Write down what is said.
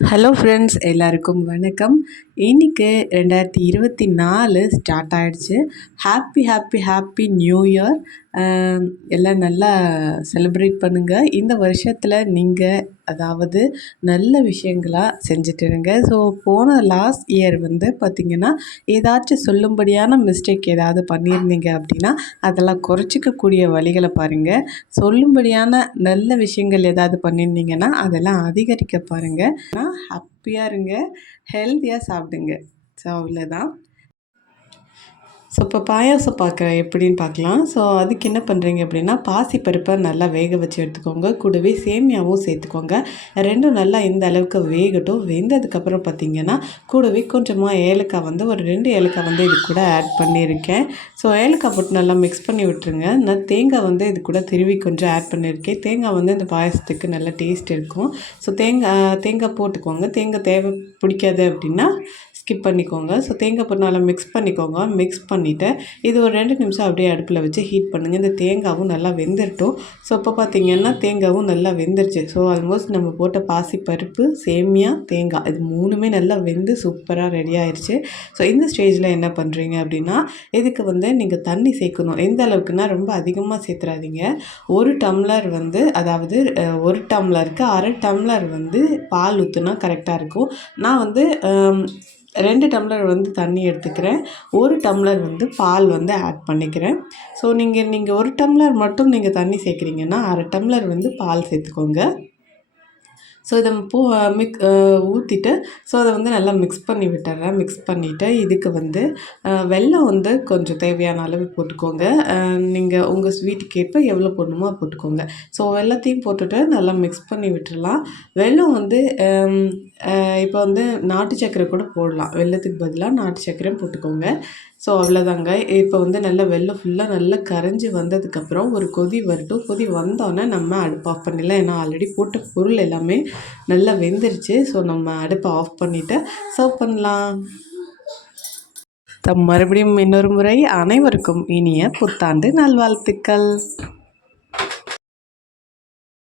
Hello friends எல்லாருக்கும் வணக்கம். இன்றைக்கி ரெண்டாயிரத்தி இருபத்தி நாலு ஸ்டார்ட் ஆகிடுச்சு happy happy happy new year எல்லாம் நல்லா செலிப்ரேட் பண்ணுங்கள் இந்த வருஷத்தில் நீங்கள் அதாவது நல்ல விஷயங்களாக செஞ்சுட்டுருங்க. ஸோ போன லாஸ்ட் இயர் வந்து பார்த்திங்கன்னா ஏதாச்சும் சொல்லும்படியான மிஸ்டேக் ஏதாவது பண்ணியிருந்தீங்க அப்படின்னா அதெல்லாம் குறைச்சிக்கக்கூடிய வழிகளை பாருங்கள் சொல்லும்படியான நல்ல விஷயங்கள் ஏதாவது பண்ணியிருந்தீங்கன்னா அதெல்லாம் அதிகரிக்க பாருங்கள் ஹாப்பியாக இருங்க ஹெல்த்தியாக சாப்பிடுங்க. ஸோ அவ்வளோதான் ஸோ இப்போ பாயாசம் பார்க்க எப்படின்னு பார்க்கலாம் ஸோ அதுக்கு என்ன பண்ணுறீங்க அப்படின்னா பாசிப்பருப்பை நல்லா வேக வச்சு எடுத்துக்கோங்க. கூடவே சேமியாவும் சேர்த்துக்கோங்க. ரெண்டும் நல்லா இந்த அளவுக்கு வேகட்டும். வெந்ததுக்கப்புறம் பார்த்திங்கன்னா கூடவே கொஞ்சமாக ஏலக்காய் வந்து ஒரு ரெண்டு ஏலக்காய் வந்து இது கூட ஆட் பண்ணியிருக்கேன். ஸோ ஏலக்காய் போட்டு நல்லா மிக்ஸ் பண்ணி விட்டுருங்க. நான் தேங்காய் வந்து இது கூட திருவி கொஞ்சம் ஆட் பண்ணியிருக்கேன். தேங்காய் வந்து இந்த பாயசத்துக்கு நல்லா டேஸ்ட் இருக்கும். ஸோ தேங்காய் தேங்காய் போட்டுக்கோங்க. தேங்காய் தேவை பிடிக்காது அப்படின்னா ஸ்கிப் பண்ணிக்கோங்க. ஸோ தேங்காய் பொண்ணால் மிக்ஸ் பண்ணிக்கோங்க. மிக்ஸ் பண்ணிவிட்டு இது ஒரு ரெண்டு நிமிஷம் அப்படியே அடுப்பில் வச்சு ஹீட் பண்ணுங்கள் இந்த தேங்காவும் நல்லா வெந்துடட்டும் ஸோ இப்போ பார்த்திங்கன்னா தேங்காவும் நல்லா வெந்துருச்சு. ஸோ ஆல்மோஸ்ட் நம்ம போட்ட பாசி பருப்பு சேமியா தேங்காய் இது மூணுமே நல்லா வெந்து சூப்பராக ரெடி ஆயிடுச்சு ஸோ இந்த ஸ்டேஜில் என்ன பண்ணுறீங்க அப்படின்னா இதுக்கு வந்து நீங்கள் தண்ணி சேர்க்கணும். எந்த அளவுக்குன்னா ரொம்ப அதிகமாக சேர்த்துறாதீங்க. ஒரு டம்ளர் வந்து அதாவது ஒரு டம்ளருக்கு அரை டம்ளர் வந்து பால் ஊற்றுனா கரெக்டாக இருக்கும். நான் வந்து ரெண்டு டம்ளர் வந்து தண்ணி எடுத்துக்கிறேன். ஒரு டம்ளர் வந்து பால் வந்து ஆட் பண்ணிக்கிறேன். ஸோ நீங்கள் நீங்கள் ஒரு டம்ளர் மட்டும் நீங்கள் தண்ணி சேர்க்குறீங்கன்னா அரை டம்ளர் வந்து பால் சேர்த்துக்கோங்க. ஸோ இதை பூ மிக் ஊற்றிட்டு ஸோ அதை வந்து நல்லா மிக்ஸ் பண்ணி விட்டுறேன். மிக்ஸ் பண்ணிவிட்டு இதுக்கு வந்து வெல்லம் வந்து கொஞ்சம் தேவையான அளவு போட்டுக்கோங்க. நீங்கள் உங்கள் ஸ்வீட்டுக்கு ஏற்ப எவ்வளோ போடணுமோ போட்டுக்கோங்க. ஸோ வெள்ளத்தையும் போட்டுட்டு நல்லா மிக்ஸ் பண்ணி விட்டுடலாம் வெல்லம் வந்து இப்போ வந்து நாட்டு சக்கரை கூட போடலாம். வெள்ளத்துக்கு பதிலாக நாட்டு சக்கரையும் போட்டுக்கோங்க. ஸோ அவ்வளோதாங்க இப்போ வந்து நல்லா வெள்ளம் ஃபுல்லாக நல்லா கரைஞ்சி வந்ததுக்கப்புறம் ஒரு கொதி வரட்டும். கொதி வந்தோடனே நம்ம அடுப்பு ஆஃப் பண்ணிடலாம். ஏன்னா ஆல்ரெடி போட்ட பொருள் எல்லாமே நல்லா வெந்துருச்சு. ஸோ நம்ம அடுப்பை ஆஃப் பண்ணிவிட்டு சர்வ் பண்ணலாம். மறுபடியும் இன்னொரு முறை. அனைவருக்கும் இனிய புத்தாண்டு நல்வாழ்த்துக்கள்.